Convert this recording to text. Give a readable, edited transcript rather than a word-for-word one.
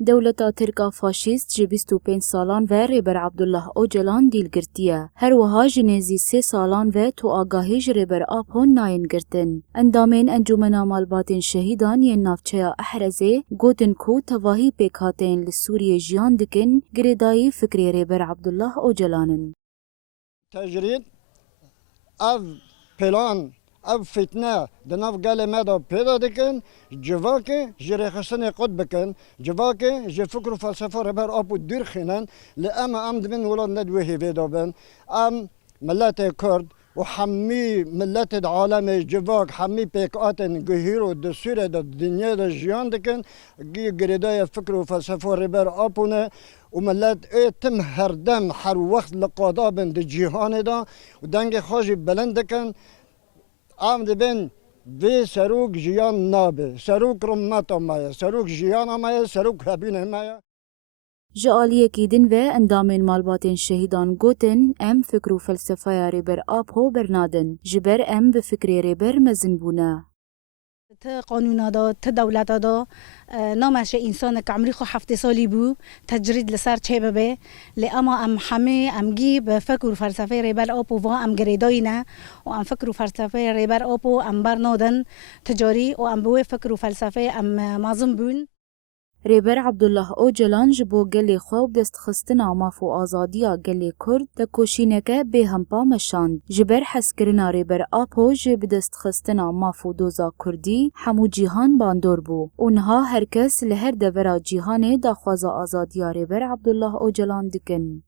دولتا ترکا فاشیست جی 25 سالان و ریبر عبدالله اوجلان دیل گرتیه. هر وها جنیزی 3 سالان و تو آگاهی جریبر آپون ناین گرتن. اندامین انجمنا مالباتین شهیدان ین نافچه احرزه گوتن کو تواهی پیکاتین لسوریه جیان دکن گریدایی فکری ریبر عبدالله اوجلانن. تجرید او پلان او فتنه دناف گل مدا پیدا دکن جواکه جری خستن قد بکن جواکه جی فکر و فلسفه ربر آبو دیر خینن لأما ام دبن ولاد ندوه هیویدا بن ام ملت کرد و حمی ملت العالم جواک حمی پیکاتن گهیر و دستور دنیا دا جیان دکن گریدای فکر و فلسفه ربر آبونه و ملت تم هر دم هر وقت لقادا بن د جهان دا و دنگ خواجی بلند دکن ام دبن وی سروک جیان نابه سروک رمت آمایه سروک جیان آمایه سروک هبین آمایه جعالیه کیدن و اندامین مالباتین شهیدان گوتن ام فکر و فلسفه ریبر آپو برنادن جبر ام به فکری ریبر مزن بونه. ت قانون دا ت دولت دا نامش انسان که عمری خو 7 سالی بو تجرید لسر چه ببه لأما ام همه ام گی به فکر و فلسفه ریبر آپو و ام گریدای نه و ام فکر و فلسفه ریبر آپو ام برنادن تجاری و ام بوی فکر و فلسفه ام مازم بون. ریبر عبدالله اوجلان جبو گلی خواب دست خستنا مافو آزادیا گلی کرد دا کوشینکه به همپا مشاند. جبر حسکرنا ریبر آپو جب دست خستنا مافو دوزا کردی همو جیهان باندور بو. اونها هر کس لهر دورا جیهانه دا خوازا آزادیا ریبر عبدالله اوجلان دکن.